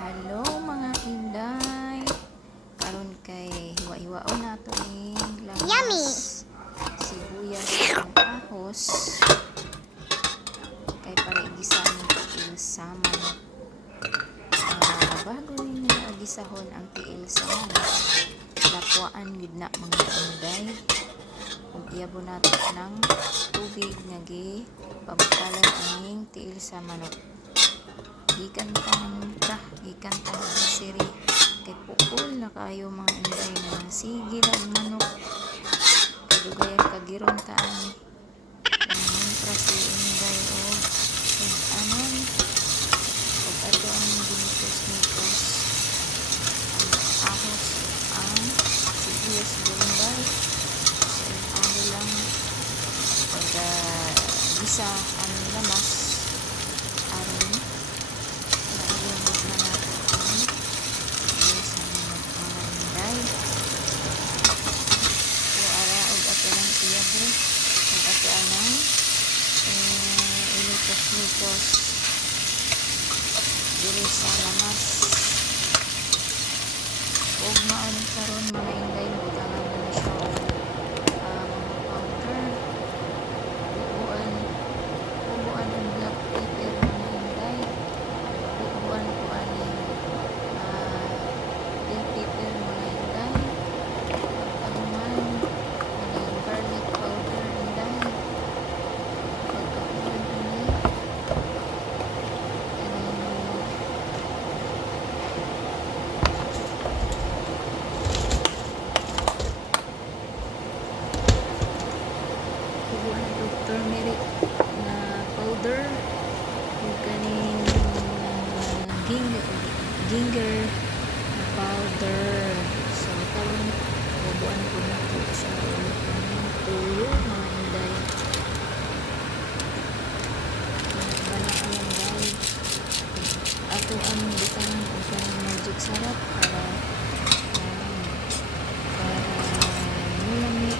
Hello mga inday. Karon kay hiwa-hiwaon nato ni Yummy! lamas, sibuyas ug ahos. Kay para igisan ng tiil sa manok. Bago ninyo agisahon ang tiil sa manok, lapuan gid na mga inday. Ug iyabo nato ng tubig nga pabutalan aning tiil sa manok. Gikan ta siri kay pukol na kayo mga inday na sige ra ang manok kay dugayan kagiron ta ani mantra si inday o anon ug ato ang ginitos-nitos ang ahos ang sibuyas bombay so ano lang pag gisa ang lamas aron nailunod na nato ang sibuyas ng mga inday. So ara og ato lang iyabo ug ato anang ilitos-litos diri sa lamas. Ug mao ni karon mga inday butangan na na siya og mga powder. Bubuan ang black pepper mga inday. Bubuan ko aning bell pepper mga inday. Pagkahuman aning garlic powder inday. Pagkahuman aning bubuan og turmeric na powder ug kaning ginger na powder. So karon bubuan ko na to sa kaning tuyo mga inday. Bana alam guys. Ato ang butangan og kaning magic sarap para mulami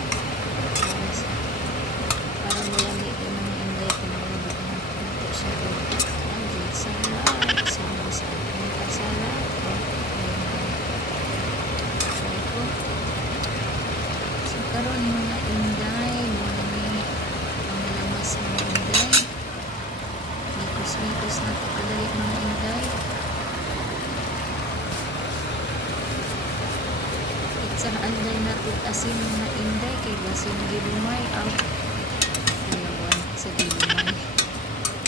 para mulami yung mga inday kung mga butangan nato siya og magic sarap sama sa ating kasalad. So karon mga inday mga lamas mga inday mikos na to kadali mga inday. Itsaan day natin asin mga inday kay basin gilumay out ayawan sa gilumay.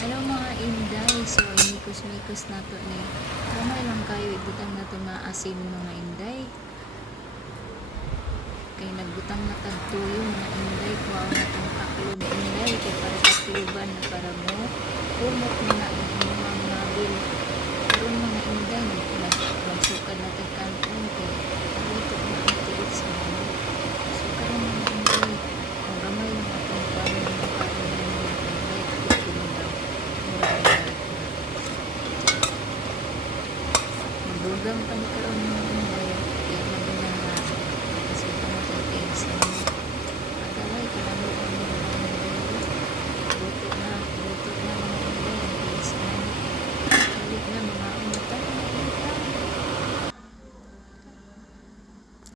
Hello mga inday, so mikos na to ni kamay lang kayo ibutang na to nga asin mga inday kay nagbutang na tag tuyo mga inday kuha na tong taklo na inday kay para takluban na para mo kumot na ang inyong mga bil karon mga inday magsukad na tag kanton kay naluto na ang tiil sa manok. So karon mga inday ang gamay lang atong kuha ng kain na mga inday kukunin lang mura na madugang pa ni karon